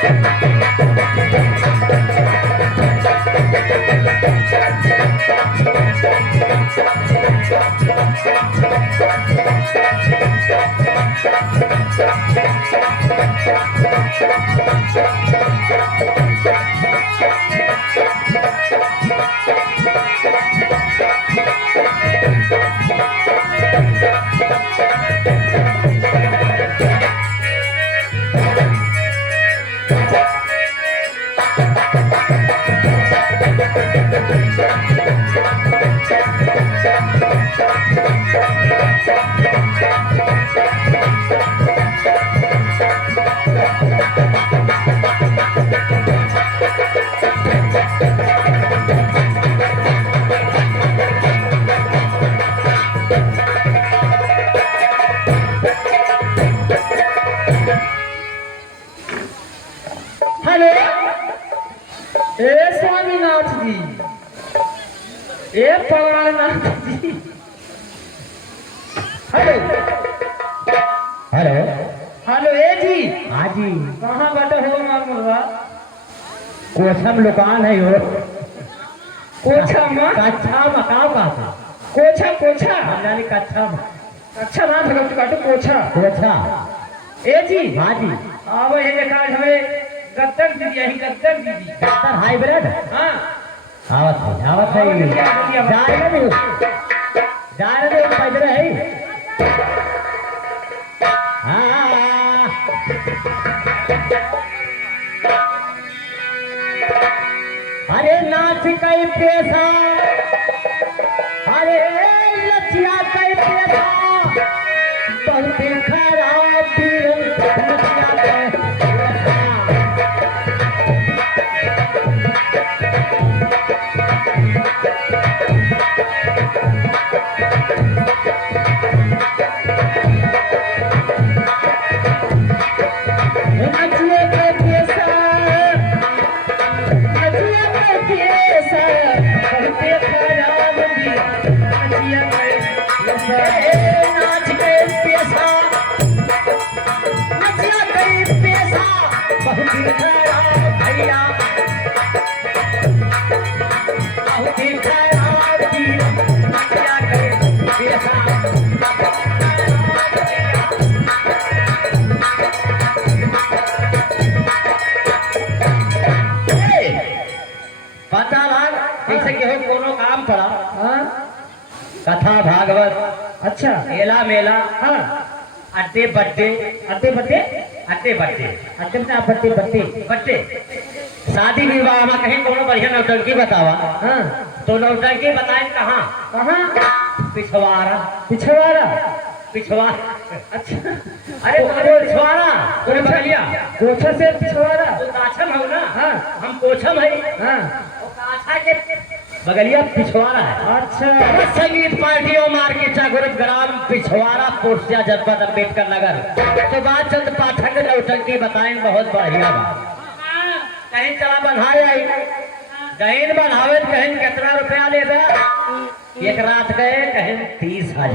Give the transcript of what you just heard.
Hello, ए स्वामीनाथ जी, ए Pawarnath ji. Hello hello. Hello ए जी। हाँ जी। कहाँ बैठे हो मार मुर्गा? कोसम दुकान है यो। कोछा माँ कच्छा मकाओ का था। कोछा कोछा हमने कच्छा अच्छा ना भगत काटो कोछा। कोछा। ए जी। हाँ जी। अब ये देखा हमें गद्दर दीदी यही गद्दर दीदी। गद्दर हाइब्रिड। हाँ आवत है जाने दे पैदल है। हाँ अरे नाच कई पैसा, अरे लचिया कई पैसा, बहुत खराब लचिया कई पैसा। पता लाग जैसे कि हो कोनो काम पड़ा। हाँ कथा भागवत। अच्छा मेला मेला। हाँ अड्डे बड्डे। अड्डे बड्डे अड्डे बड्डे। अड्डे में बड्डे बड्डे बड्डे शादी विवाह में कहीं कोनो बढ़िया नौटंकी बतावा। हाँ तो नौटंकी बताए कहाँ? कहाँ? पिछवाड़ा। पिछवाड़ा। पिछवाड़ा। अच्छा अरे पिछवाड़ा तूने बगलिया कोछा से पिछवाड़ा। तो काछम हो ना। हाँ हम कोछम है। हाँ काछा के बगलिया पिछवाड़ा है। अच्छा संगीत पार्टियों मार्केट गुरुग्राम पिछवाड़ा पोस्टिया जनपद अम्बेडकर नगर। तो बात चंद पाठक नौटंकी बताएं बहुत बढ़िया बात। कहीं चला बन्हाए आई कहीं बनावे कहीं कितना रुपया ले एक रात गए कहीं 30,000।